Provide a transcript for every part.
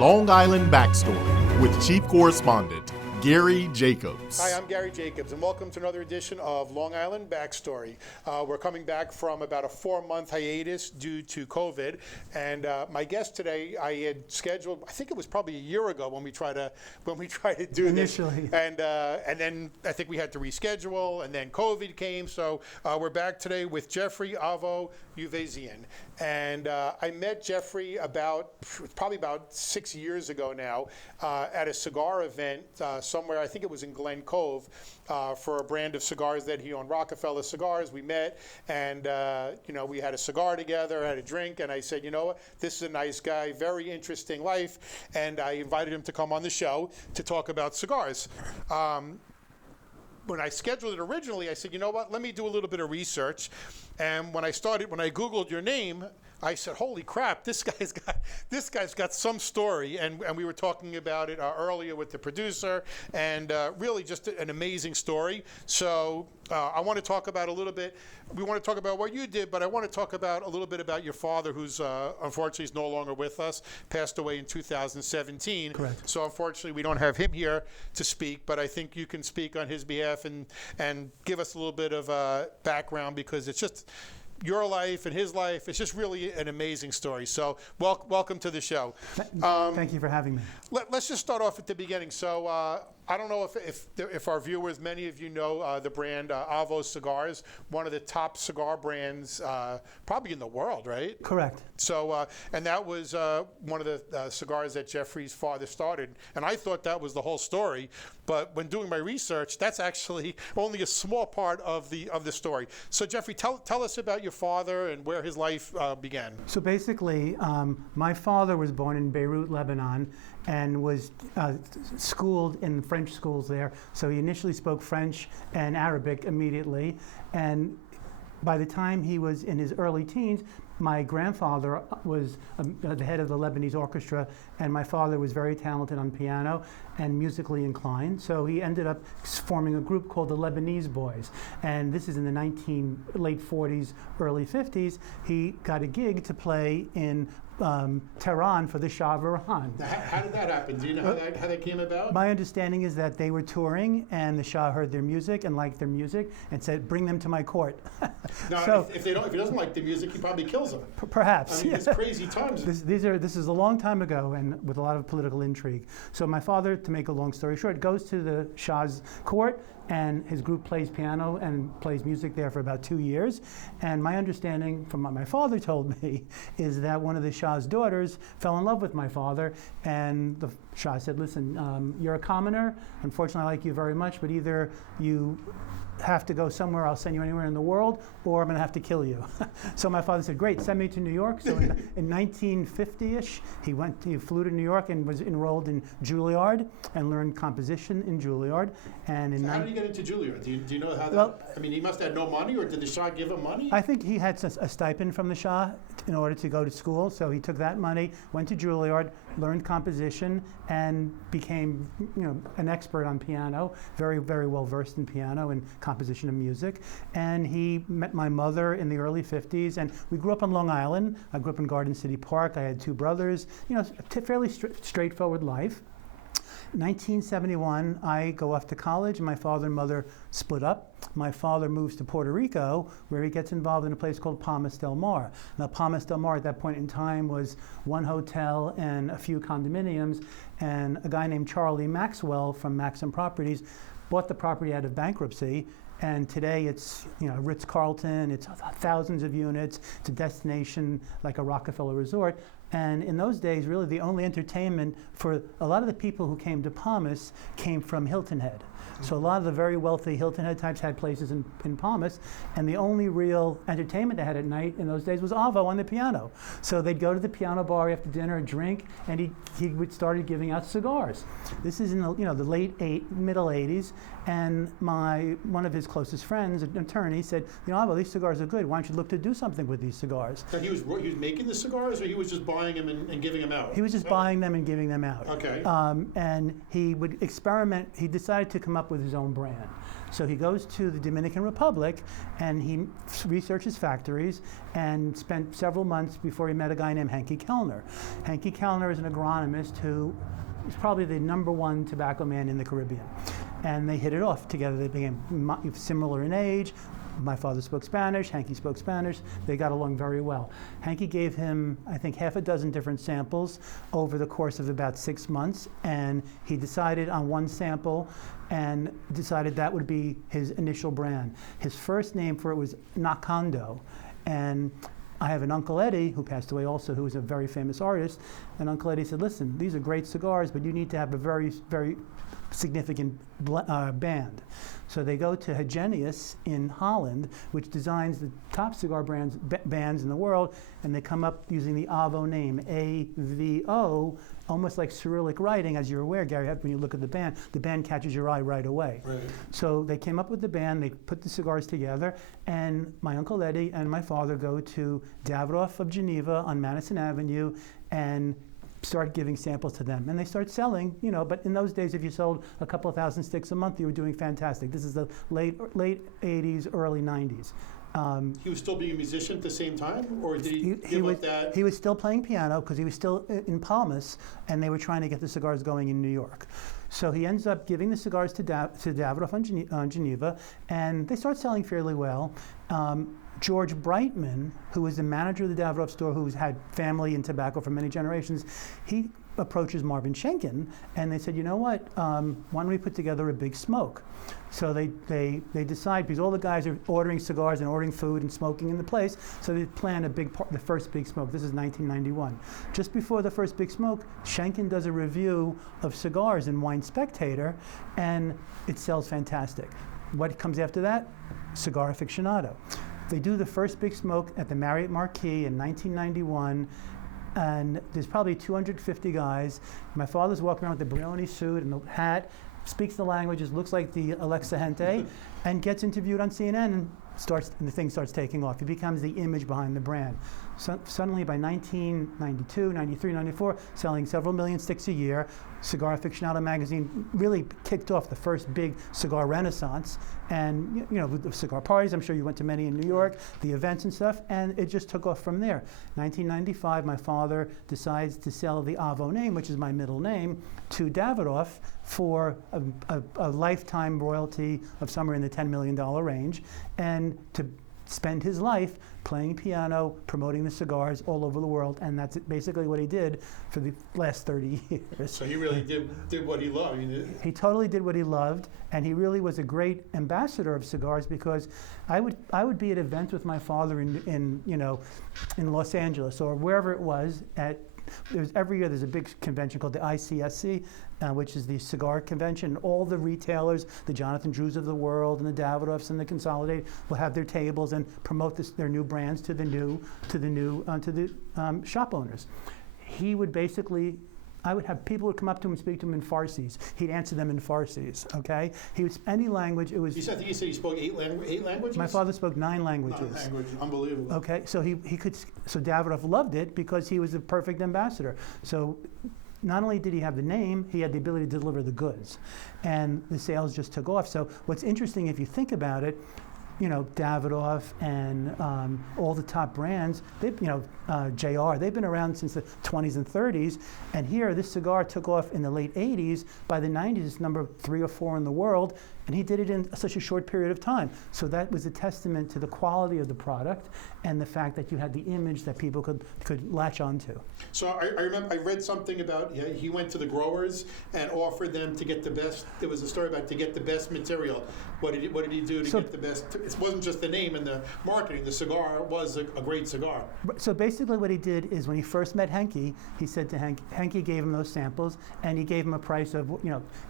Long Island Backstory with Chief Correspondent Gary Jacobs. Hi, I'm Gary Jacobs, and welcome to another edition of Long Island Backstory. We're coming back from about a 4-month hiatus due to COVID, and my guest today I had scheduled. I think it was probably a year ago when we tried to do Initially. this, and then I think we had to reschedule, and then COVID came. So we're back today with Jeffrey Avo Uvezian, and I met Jeffrey probably about 6 years ago now at a cigar event. Somewhere, I think it was in Glen Cove, for a brand of cigars that he owned, Rockefeller Cigars. We met, and we had a cigar together, had a drink, and I said, you know what, this is a nice guy, very interesting life, and I invited him to come on the show to talk about cigars. When I scheduled it originally, I said, you know what, let me do a little bit of research, and when I Googled your name, I said, holy crap, this guy's got some story, and we were talking about it earlier with the producer, and really just an amazing story. So I want to talk about we want to talk about what you did, but I want to talk about a little bit about your father, who's unfortunately is no longer with us, passed away in 2017. Correct. So unfortunately we don't have him here to speak, but I think you can speak on his behalf and give us a little bit of background, because it's just your life and his life. It's just really an amazing story. So welcome to the show. Thank you for having me. Let's just start off at the beginning. So I don't know if our viewers, many of you know the brand Avo Cigars, one of the top cigar brands probably in the world, right? Correct. So, and that was one of the cigars that Jeffrey's father started. And I thought that was the whole story. But when doing my research, that's actually only a small part of the story. So Jeffrey, tell us about your father and where his life began. So basically, my father was born in Beirut, Lebanon, and was schooled in French schools there. So he initially spoke French and Arabic immediately. And by the time he was in his early teens, my grandfather was the head of the Lebanese orchestra, and my father was very talented on piano and musically inclined. So he ended up forming a group called the Lebanon Boys. And this is in the late 40s, early 50s. He got a gig to play in Tehran for the Shah of Iran. How did that happen? Do you know how that came about? My understanding is that they were touring, and the Shah heard their music and liked their music and said, "Bring them to my court." Now, so, if he doesn't like the music, he probably kills them. Perhaps. I mean, it's crazy times. This is a long time ago, and with a lot of political intrigue. So my father, to make a long story short, goes to the Shah's court, and his group plays piano and plays music there for about 2 years. And my understanding from what my father told me is that one of the Shah's daughters fell in love with my father, and the Shah said, listen, you're a commoner, unfortunately I like you very much, but either you have to go somewhere, I'll send you anywhere in the world, or I'm going to have to kill you. So my father said, great, send me to New York. So in 1950-ish, he flew to New York and was enrolled in Juilliard and learned composition in Juilliard. And so how did he get into Juilliard? Do you know how that, well, I mean, he must have had no money, or did the Shah give him money? I think he had a stipend from the Shah in order to go to school, so he took that money, went to Juilliard, learned composition, and became an expert on piano, very, very well versed in piano and composition of music. And he met my mother in the early 50s, and we grew up on Long Island. I grew up in Garden City Park. I had 2 brothers, fairly straightforward life. 1971, I go off to college. My father and mother split up. My father moves to Puerto Rico, where he gets involved in a place called Palmas del Mar. Now, Palmas del Mar at that point in time was one hotel and a few condominiums, and a guy named Charlie Maxwell from Maxim Properties bought the property out of bankruptcy. And today it's Ritz-Carlton, it's thousands of units, it's a destination like a Rockefeller resort. And in those days, really the only entertainment for a lot of the people who came to Palmas came from Hilton Head. So a lot of the very wealthy Hilton Head types had places in Palmas, and the only real entertainment they had at night in those days was Avo on the piano. So they'd go to the piano bar after dinner, drink, and he would started giving out cigars. This is in the middle 80s, and one of his closest friends, an attorney, said, Avo, these cigars are good. Why don't you look to do something with these cigars? So he was making the cigars, or he was just buying them and giving them out? He was just buying them and giving them out. Okay. And he would experiment. He decided to come up up with his own brand. So he goes to the Dominican Republic and he researches factories and spent several months before he met a guy named Henke Kellner. Henke Kellner is an agronomist who is probably the #1 tobacco man in the Caribbean. And they hit it off together. They became similar in age. My father spoke Spanish, Henke spoke Spanish. They got along very well. Henke gave him, I think, half a dozen different samples over the course of about 6 months, and he decided on one sample and decided that would be his initial brand. His first name for it was Nakando, and I have an Uncle Eddie, who passed away also, who was a very famous artist, and Uncle Eddie said, listen, these are great cigars, but you need to have a very, very significant band. So they go to Hegenius in Holland, which designs the top cigar bands in the world, and they come up using the Avo name, A-V-O, almost like Cyrillic writing, as you're aware, Gary, when you look at the band catches your eye right away. Right. So they came up with the band, they put the cigars together, and my Uncle Eddie and my father go to Davidoff of Geneva on Madison Avenue and start giving samples to them. And they start selling, you know, but in those days, if you sold a couple of thousand sticks a month, you were doing fantastic. This is the late 80s, early 90s. He was still being a musician at the same time, or did he give up that? He was still playing piano because he was still in Palmas, and they were trying to get the cigars going in New York. So he ends up giving the cigars to Davidoff on Geneva, and they start selling fairly well. George Brightman, who was the manager of the Davidoff store, who's had family in tobacco for many generations, he approaches Marvin Schenken, and they said, you know what, why don't we put together a big smoke? So they decide, because all the guys are ordering cigars and ordering food and smoking in the place, so they plan the first big smoke. This is 1991. Just before the first big smoke, Schenken does a review of cigars in Wine Spectator, and it sells fantastic. What comes after that? Cigar Aficionado. They do the first big smoke at the Marriott Marquis in 1991, and there's probably 250 guys. My father's walking around with the Brioni suit and the hat, speaks the languages, looks like the Alexa Gente, and gets interviewed on CNN, and the thing starts taking off. He becomes the image behind the brand. So suddenly by 1992, 93, 94, selling several million sticks a year, Cigar Aficionado magazine really kicked off the first big cigar renaissance. And you know, the cigar parties, I'm sure you went to many in New York, the events and stuff, and it just took off from there. 1995, my father decides to sell the Avo name, which is my middle name, to Davidoff for a lifetime royalty of somewhere in the $10 million range, and to spend his life playing piano, promoting the cigars all over the world, and that's basically what he did for the last 30 years. So he really did what he loved. He totally did what he loved, and he really was a great ambassador of cigars, because I would be at events with my father in Los Angeles or wherever it was. Every year there's a big convention called the ICSC, which is the cigar convention. All the retailers, the Jonathan Drews of the world and the Davidoffs and the Consolidated, will have their tables and promote their new brands to the shop owners. He would basically, I would have people would come up to him and speak to him in Farsis. He'd answer them in Farsis. Okay, he was any language. It was. I think you said he spoke eight languages. My father spoke 9 languages. 9 languages, unbelievable. Okay, so he could. So Davidoff loved it because he was the perfect ambassador. So not only did he have the name, he had the ability to deliver the goods, and the sales just took off. So what's interesting, if you think about it, you know, Davidoff and all the top brands, JR, they've been around since the 20s and 30s, and here this cigar took off in the late 80s. By the 90s, it's number 3 or 4 in the world, and he did it in such a short period of time. So that was a testament to the quality of the product and the fact that you had the image that people could latch onto. So I remember I read something about he went to the growers and offered them to get the best. There was a story about to get the best material. What did he do to get the best? It wasn't just the name and the marketing. The cigar was a great cigar. So basically what he did is when he first met Henke, he said to Henke gave him those samples, and he gave him a price of,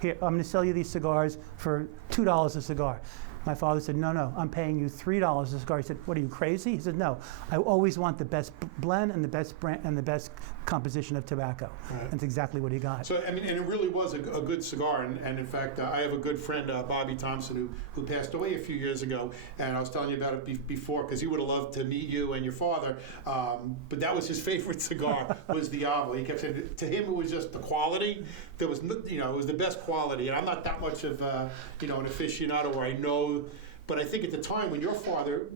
here, I'm going to sell you these cigars for $2 a cigar. My father said, no, I'm paying you $3 a cigar. He said, what, are you crazy? He said, no, I always want the best blend and the best brand and the best composition of tobacco. Right. That's exactly what he got. So, I mean, and it really was a good cigar. And in fact, I have a good friend, Bobby Thompson, who passed away a few years ago. And I was telling you about it before, because he would have loved to meet you and your father. But that was his favorite cigar, was the Avo. He kept saying, to him, it was just the quality. There was, it was the best quality. And I'm not that much of, an aficionado where I know, but I think at the time when your father,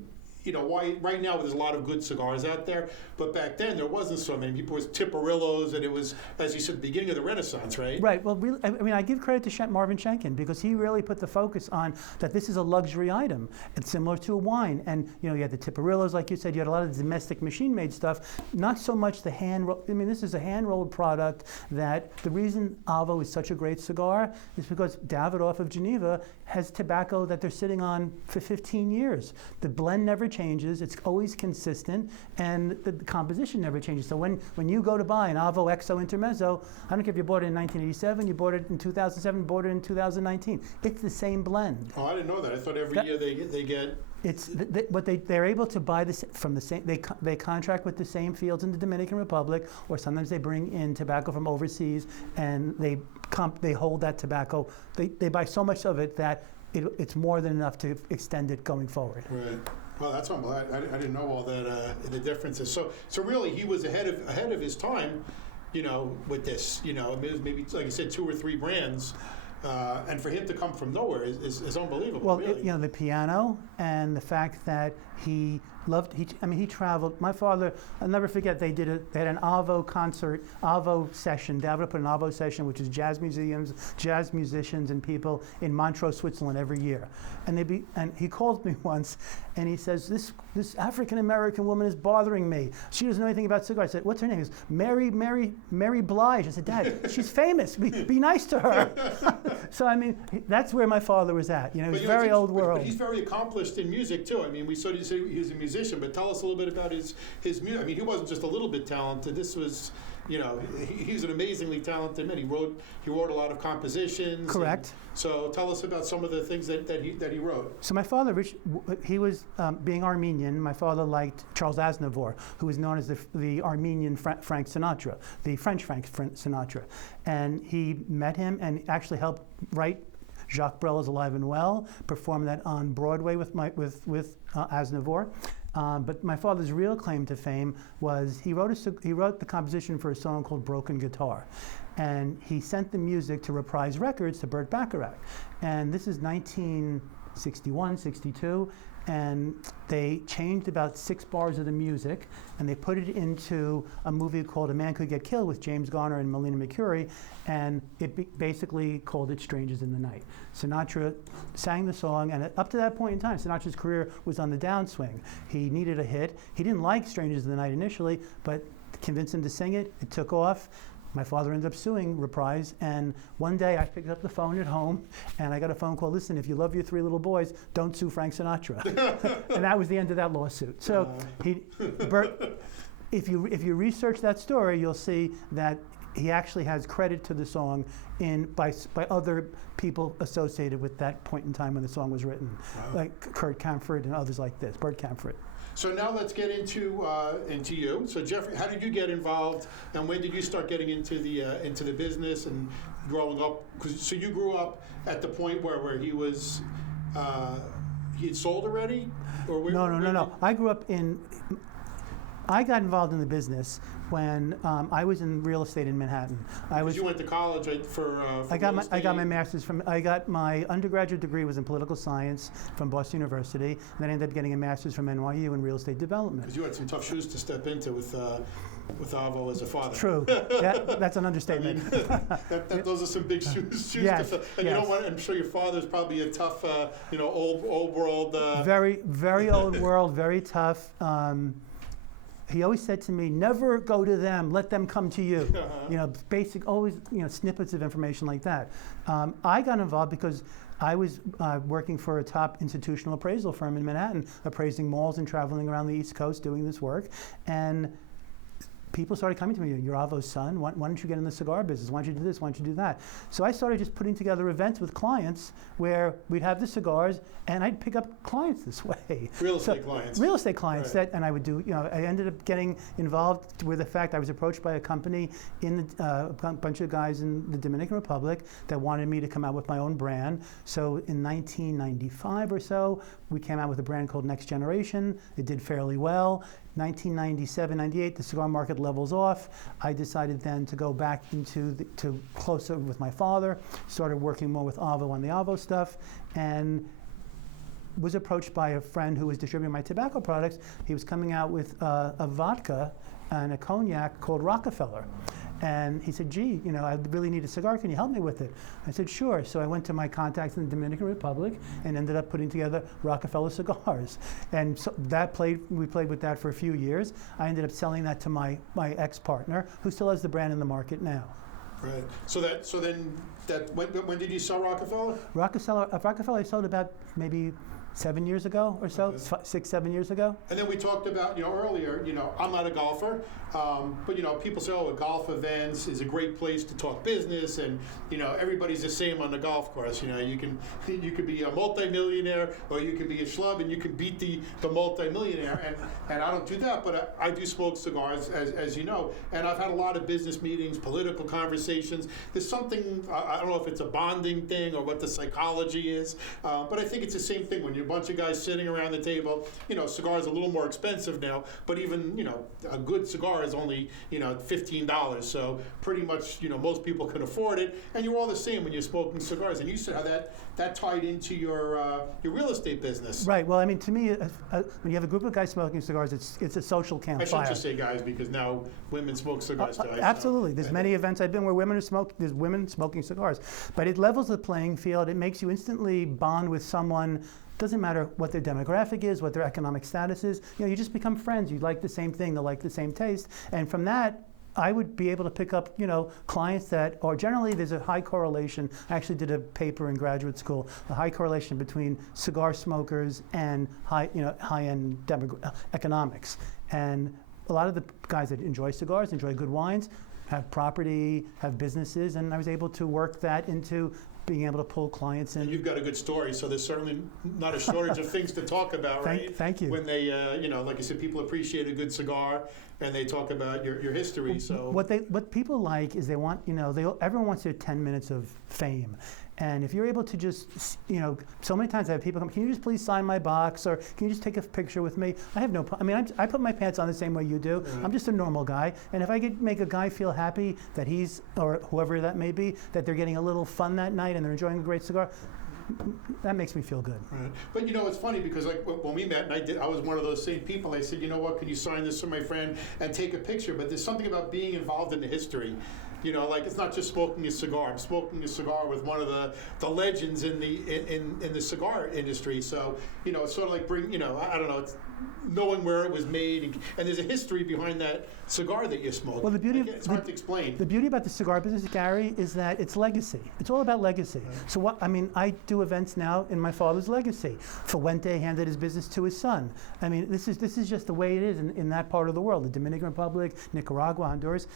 right now there's a lot of good cigars out there, but back then there wasn't so many. People was Tiparillos, and it was, as you said, the beginning of the Renaissance, right? Right. Well, really, I mean, I give credit to Marvin Schenken, because he really put the focus on that this is a luxury item. It's similar to a wine, and you had the Tiparillos, like you said. You had a lot of domestic machine-made stuff. Not so much the hand. I mean, this is a hand-rolled product. That the reason Avo is such a great cigar is because Davidoff of Geneva has tobacco that they're sitting on for 15 years. The blend never changes. It's always consistent, and the composition never changes. So when you go to buy an Avo Exo Intermezzo, I don't care if you bought it in 1987, you bought it in 2007, you bought it in 2019. It's the same blend. Oh, I didn't know that. I thought every year they get. It's but they're able to buy this from the same. They contract with the same fields in the Dominican Republic, or sometimes they bring in tobacco from overseas, and they hold that tobacco. They buy so much of it that it's more than enough to extend it going forward. Right. Well, that's unbelievable. I didn't know all that the differences. So really, he was ahead of his time, with this. Maybe like you said, 2 or 3 brands. And for him to come from nowhere is unbelievable. Well, really. The piano and the fact that he loved. He traveled. My father, I'll never forget. They had an Avo concert, Avo session. David put an Avo session, which is jazz museums, jazz musicians, and people in Montreux, Switzerland, every year. And he called me once, and he says, "This African American woman is bothering me. She doesn't know anything about cigars." I said, "What's her name?" He goes, Mary Blige. I said, "Dad, she's famous. Be nice to her." So that's where my father was at. It was very old world. But he's very accomplished in music too. We saw you say he was a musician, but tell us a little bit about his music. He wasn't just a little bit talented. This was, he's an amazingly talented man. He wrote a lot of compositions. Correct. So tell us about some of the things that he wrote. So my father, he was being Armenian. My father liked Charles Aznavour, who was known as the Armenian Frank Sinatra, the French Frank Sinatra, and he met him and actually helped write Jacques Brel Alive and Well, performed that on Broadway with Aznavour. But my father's real claim to fame was he wrote the composition for a song called Broken Guitar. And he sent the music to Reprise Records to Burt Bacharach. And this is 1961, 62. And they changed about 6 bars of the music, and they put it into a movie called A Man Could Get Killed with James Garner and Melina Mercouri, and it basically called it Strangers in the Night. Sinatra sang the song, and up to that point in time, Sinatra's career was on the downswing. He needed a hit. He didn't like Strangers in the Night initially, but convinced him to sing it. It took off. My father ended up suing Reprise, and one day I picked up the phone at home, and I got a phone call, "Listen, if you love your 3 little boys, don't sue Frank Sinatra." And that was the end of that lawsuit. So Burt, if you research that story, you'll see that he actually has credit to the song by other people associated with that point in time when the song was written, like Kurt Camford and others like this, Burt Camford. So now let's get into you. So Jeffrey, how did you get involved, and when did you start getting into the business and growing up? So you grew up at the point where he was he had sold already, or where? No. I grew up I got involved in the business when I was in real estate in Manhattan. You went to college for I got my master's I got my undergraduate degree was in political science from Boston University, and then I ended up getting a master's from NYU in real estate development. Because you had some tough shoes to step into with Avo as a father. True. That's an understatement. Those are some big shoes yes, to fill. And yes. I'm sure your father's probably a tough, old world. Very, very old world, very tough. He always said to me, "Never go to them, let them come to you." Basic, always, snippets of information like that. I got involved because I was working for a top institutional appraisal firm in Manhattan, appraising malls and traveling around the East Coast doing this work. And people started coming to me, you're Avo's son, why don't you get in the cigar business? Why don't you do this? Why don't you do that? So I started just putting together events with clients where we'd have the cigars and I'd pick up clients this way. Real estate clients. Real estate clients, Right. and I would do, I ended up getting involved with the fact I was approached by a company a bunch of guys in the Dominican Republic that wanted me to come out with my own brand. So in 1995 or so, we came out with a brand called Next Generation. It did fairly well. 1997, 98, the cigar market levels off. I decided then to go back to closer with my father, started working more with Avo on the Avo stuff, and was approached by a friend who was distributing my tobacco products. He was coming out with a vodka and a cognac called Rockefeller. And he said, gee, I really need a cigar. Can you help me with it? I said, sure. So I went to my contacts in the Dominican Republic and ended up putting together Rockefeller cigars. And so we played with that for a few years. I ended up selling that to my ex-partner, who still has the brand in the market now. Right. So then when did you sell Rockefeller? Rockefeller I sold about maybe 7 years ago or so, Okay. 6, 7 years ago. And then we talked about, earlier, I'm not a golfer, but, people say, oh, golf events is a great place to talk business, and, everybody's the same on the golf course. You could be a multimillionaire, or you could be a schlub, and you can beat the multimillionaire. And I don't do that, but I do smoke cigars, as you know, and I've had a lot of business meetings, political conversations. There's something, I don't know if it's a bonding thing or what the psychology is, but I think it's the same thing when you're a bunch of guys sitting around the table. Cigars are a little more expensive now, but even, a good cigar is only, $15. So pretty much, most people can afford it. And you're all the same when you're smoking cigars. And you said how that tied into your real estate business. Right. Well, I mean, to me, when you have a group of guys smoking cigars, it's a social I campfire. shouldn't just say guys, because now women smoke cigars too. Absolutely. There's many events I've been where there's women smoking cigars. But it levels the playing field. It makes you instantly bond with someone. Doesn't matter what their demographic is, what their economic status is. You just become friends. You like the same thing. They like the same taste. And from that, I would be able to pick up, clients that, or generally there's a high correlation. I actually did a paper in graduate school, a high correlation between cigar smokers and high-end economics. And a lot of the guys that enjoy cigars, enjoy good wines, have property, have businesses, and I was able to work that into being able to pull clients in. And you've got a good story, so there's certainly not a shortage of things to talk about, right? Thank you. When they, like you said, people appreciate a good cigar, and they talk about your history. So what people like is they want, everyone wants their 10 minutes of fame. And if you're able to just, so many times I have people come, can you just please sign my box, or can you just take a picture with me? I have no problem. I mean, I put my pants on the same way you do. Mm-hmm. I'm just a normal guy. And if I could make a guy feel happy that he's, or whoever that may be, that they're getting a little fun that night and they're enjoying a great cigar, that makes me feel good. Right. But it's funny because like when we met, and I was one of those same people. I said, you know what, can you sign this for my friend and take a picture? But there's something about being involved in the history. Like it's not just smoking a cigar. I'm smoking a cigar with one of the legends in the cigar industry. So it's sort of like I don't know. It's knowing where it was made, and there's a history behind that cigar that you smoke. Well, it's hard to explain. The beauty about the cigar business, Gary, is that it's legacy. It's all about legacy. Right. So I do events now in my father's legacy. Fuente handed his business to his son. I mean, this is just the way it is in that part of the world. The Dominican Republic, Nicaragua, Honduras.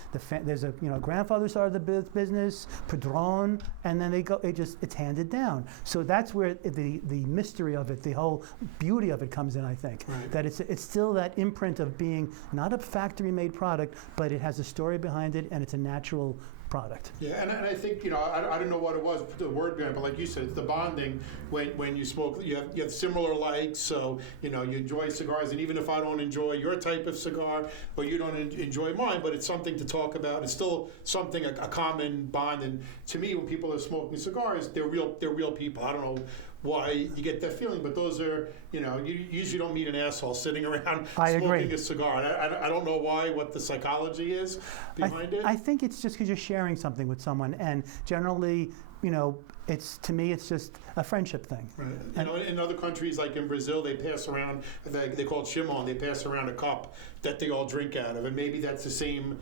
There's a grandfather started the business, Padron, and then it's handed down. So that's where the mystery of it, the whole beauty of it comes in. I think that it's still that imprint of being not a factory-made product, but it has a story behind it, and it's a natural product. Yeah, and I think I don't know what it was, the word behind it, but like you said, it's the bonding when you smoke. You have similar likes, so you enjoy cigars, and even if I don't enjoy your type of cigar, or you don't enjoy mine, but it's something to talk about. It's still something a common bond. And to me, when people are smoking cigars, they're real people. I don't know why you get that feeling, but those are, you usually don't meet an asshole sitting around smoking a cigar. I don't know what the psychology is behind it. I think it's just because you're sharing something with someone, and generally, to me, it's just a friendship thing. Right. In other countries, like in Brazil, they pass around, they call it shimon, they pass around a cup that they all drink out of, and maybe that's the same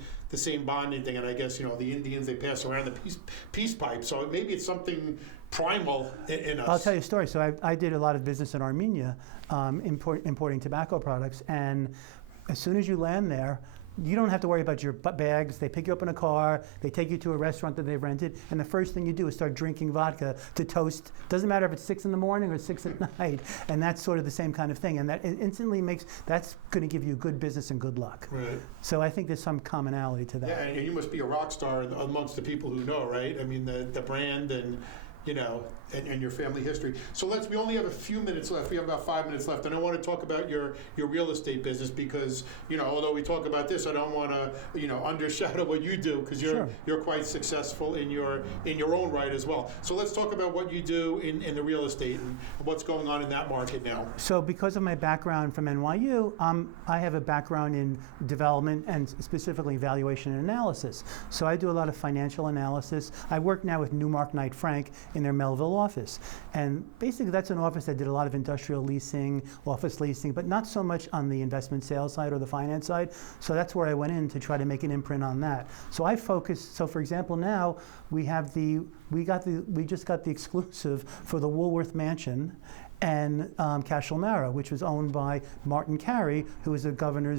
bonding thing. And I guess, the Indians, they pass around the peace pipe, so maybe it's something primal in us. I'll tell you a story. So I did a lot of business in Armenia, importing tobacco products, and as soon as you land there, you don't have to worry about your bags. They pick you up in a car. They take you to a restaurant that they've rented, and the first thing you do is start drinking vodka to toast. Doesn't matter if it's 6 in the morning or 6 at night, and that's sort of the same kind of thing. And that instantly that's going to give you good business and good luck. Right. So I think there's some commonality to that. Yeah, and you must be a rock star amongst the people who know, right? I mean, the brand and, you know, and your family history. So we only have a few minutes left. We have about 5 minutes left, and I want to talk about your real estate business because, you know, although we talk about this, I don't want to, you know, undershadow what you do because you're quite successful in your own right as well. So let's talk about what you do in the real estate and what's going on in that market now. So because of my background from NYU, I have a background in development and specifically valuation and analysis. So I do a lot of financial analysis. I work now with Newmark Knight Frank in their Melville office. And basically that's an office that did a lot of industrial leasing, office leasing, but not so much on the investment sales side or the finance side. So that's where I went in to try to make an imprint on that. So I focus, so for example now, we just got the exclusive for the Woolworth Mansion and Cashel-Mara, which was owned by Martin Carey, who was the Governor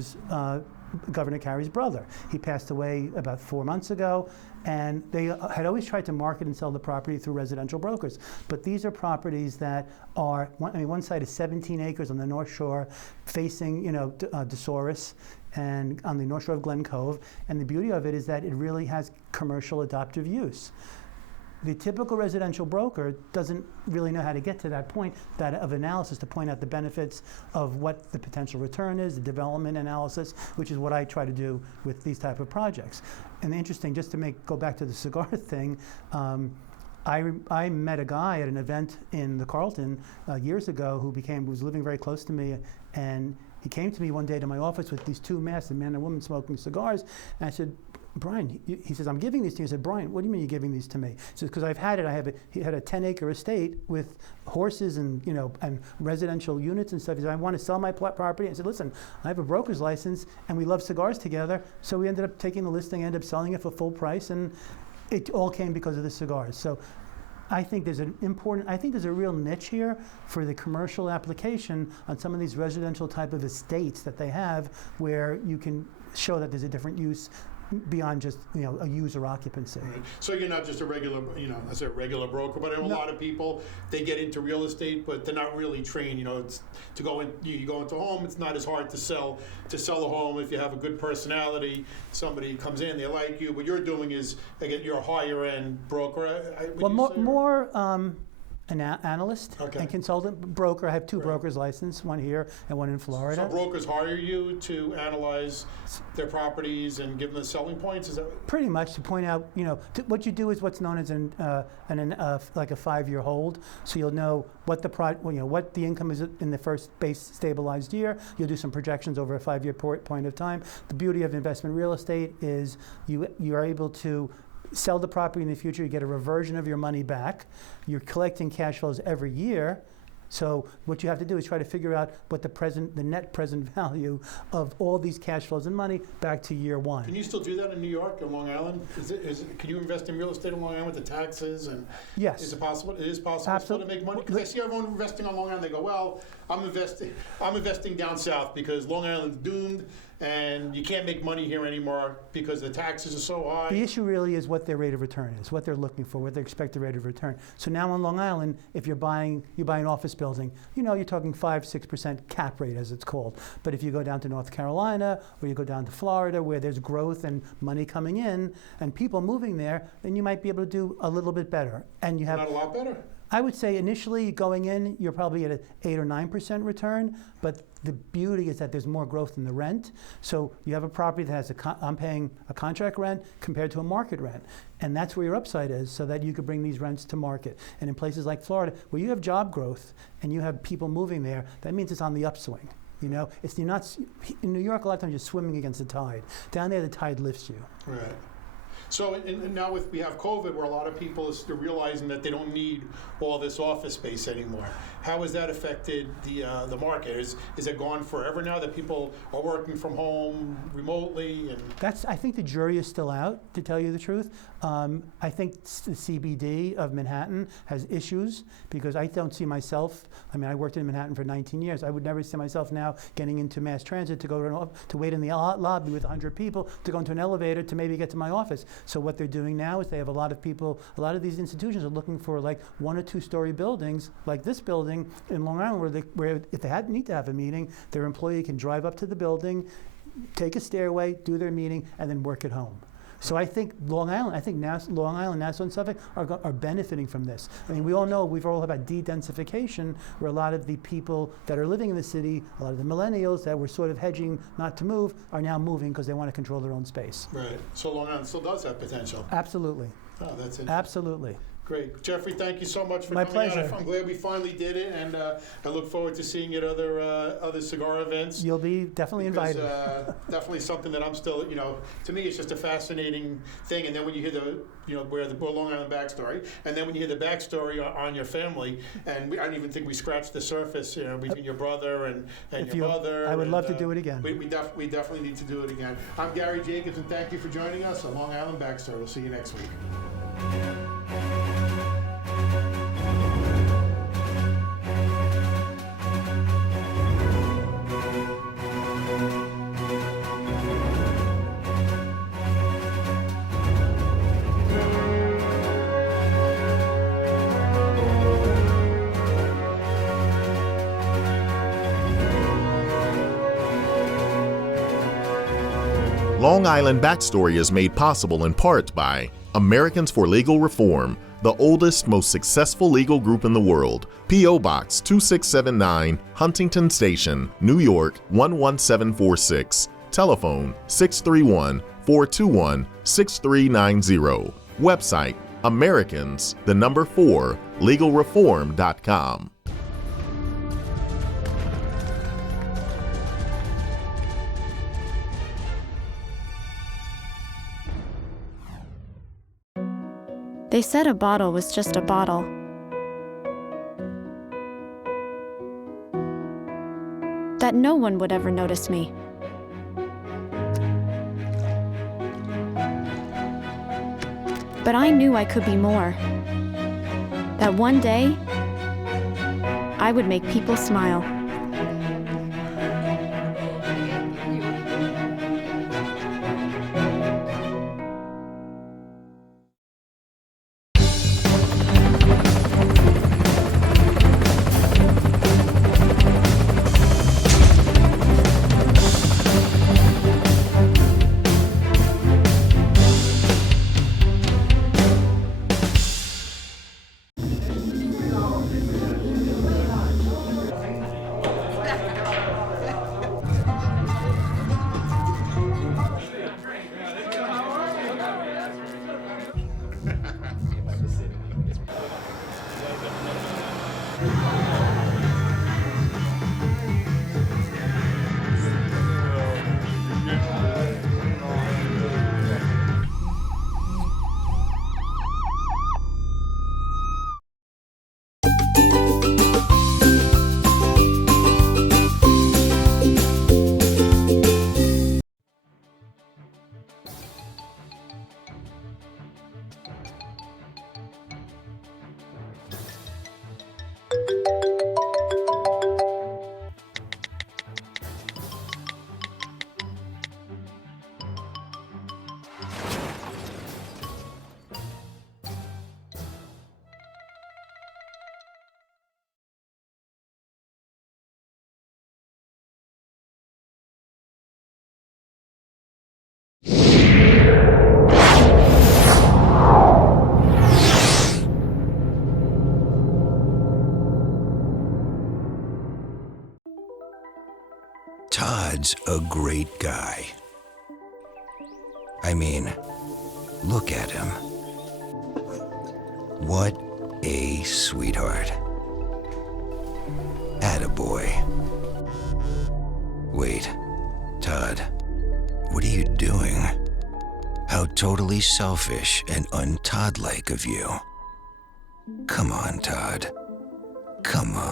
Carey's brother. He passed away about 4 months ago, and they had always tried to market and sell the property through residential brokers. But these are properties that are, one side is 17 acres on the North Shore, facing, you know, DeSoris, and on the North Shore of Glen Cove. And the beauty of it is that it really has commercial adaptive use. The typical residential broker doesn't really know how to get to that point of analysis to point out the benefits of what the potential return is, the development analysis, which is what I try to do with these type of projects. And interesting, just to go back to the cigar thing, I met a guy at an event in the Carlton years ago who was living very close to me, and he came to me one day to my office with these two masks, a man and a woman smoking cigars, and I said, Brian, he says, I'm giving these to you. I said, Brian, what do you mean you're giving these to me? He says, because I've had it. He had a 10-acre estate with horses and, you know, and residential units and stuff. He said, I want to sell my property. I said, listen, I have a broker's license and we love cigars together. So we ended up taking the listing, ended up selling it for full price, and it all came because of the cigars. So I think there's a real niche here for the commercial application on some of these residential type of estates that they have, where you can show that there's a different use beyond just, you know, a user occupancy. Right. So you're not just a regular, you know, as a regular broker, but a lot of people, they get into real estate, but they're not really trained. You know, it's you go into a home, it's not as hard to sell a home if you have a good personality. Somebody comes in, they like you. What you're doing is, again, you're a higher end broker. More an analyst and consultant broker. I have two brokers licensed, one here and one in Florida. So brokers hire you to analyze their properties and give them the selling points? Is that pretty much to point out, you know, what you do is what's known as like a 5-year hold. So you'll know what what the income is in the first base stabilized year. You'll do some projections over a 5-year point of time. The beauty of investment real estate is you are able to sell the property in the future, you get a reversion of your money back. You're collecting cash flows every year. So what you have to do is try to figure out what the net present value of all these cash flows and money back to year one. Can you still do that in New York and Long Island? Can you invest in real estate in Long Island with the taxes? And yes. Is it possible? It is possible still to make money? Because I see everyone investing on Long Island, they go, well, I'm investing down south because Long Island's doomed and you can't make money here anymore because the taxes are so high. The issue really is what their rate of return is, what they're looking for, what their expected rate of return. So now on Long Island, if you buy an office building, you know, you're talking 5-6% cap rate, as it's called. But if you go down to North Carolina or you go down to Florida, where there's growth and money coming in and people moving there, then you might be able to do a little bit better. And you have not a lot better. I would say initially going in, you're probably at an 8 or 9% return, but the beauty is that there's more growth in the rent. So you have a property that has I'm paying a contract rent compared to a market rent. And that's where your upside is, so that you could bring these rents to market. And in places like Florida, where you have job growth and you have people moving there, that means it's on the upswing. You know, you're not, in New York, a lot of times you're swimming against the tide. Down there, the tide lifts you. Right. So and now we have COVID, where a lot of people are realizing that they don't need all this office space anymore. How has that affected the market? Is it gone forever now that people are working from home remotely? And I think the jury is still out, to tell you the truth. I think the CBD of Manhattan has issues, because I don't see myself, I worked in Manhattan for 19 years. I would never see myself now getting into mass transit to go to wait in the lobby with 100 people, to go into an elevator to maybe get to my office. So what they're doing now is they have a lot of people, a lot of these institutions are looking for like 1 or 2 story buildings, like this building in Long Island, where if they need to have a meeting, their employee can drive up to the building, take a stairway, do their meeting, and then work at home. So I think Long Island, Nassau, and Suffolk are benefiting from this. We all know, we've all about de-densification, where a lot of the people that are living in the city, a lot of the millennials that were sort of hedging not to move, are now moving because they want to control their own space. Right. So Long Island still does have potential. Absolutely. Oh, that's interesting. Absolutely. Great. Jeffrey, thank you so much for My coming pleasure. out. I'm glad we finally did it, and I look forward to seeing you at other cigar events. You'll be definitely invited. Definitely something that I'm still, to me, it's just a fascinating thing. And then when you hear where the Long Island backstory, and then when you hear the backstory on your family, and I don't even think we scratched the surface, between your brother and your mother. I would love to do it again. We definitely need to do it again. I'm Gary Jacobs, and thank you for joining us on Long Island Backstory. We'll see you next week. Long Island Backstory is made possible in part by Americans for Legal Reform, the oldest, most successful legal group in the world. P.O. Box 2679, Huntington Station, New York 11746. Telephone 631-421-6390. Website Americans4legalreform.com. They said a bottle was just a bottle. That no one would ever notice me. But I knew I could be more. That one day, I would make people smile. Todd's a great guy. I mean, look at him. What a sweetheart. Attaboy. Wait, Todd, what are you doing? How totally selfish and un-Todd-like of you. Come on, Todd. Come on.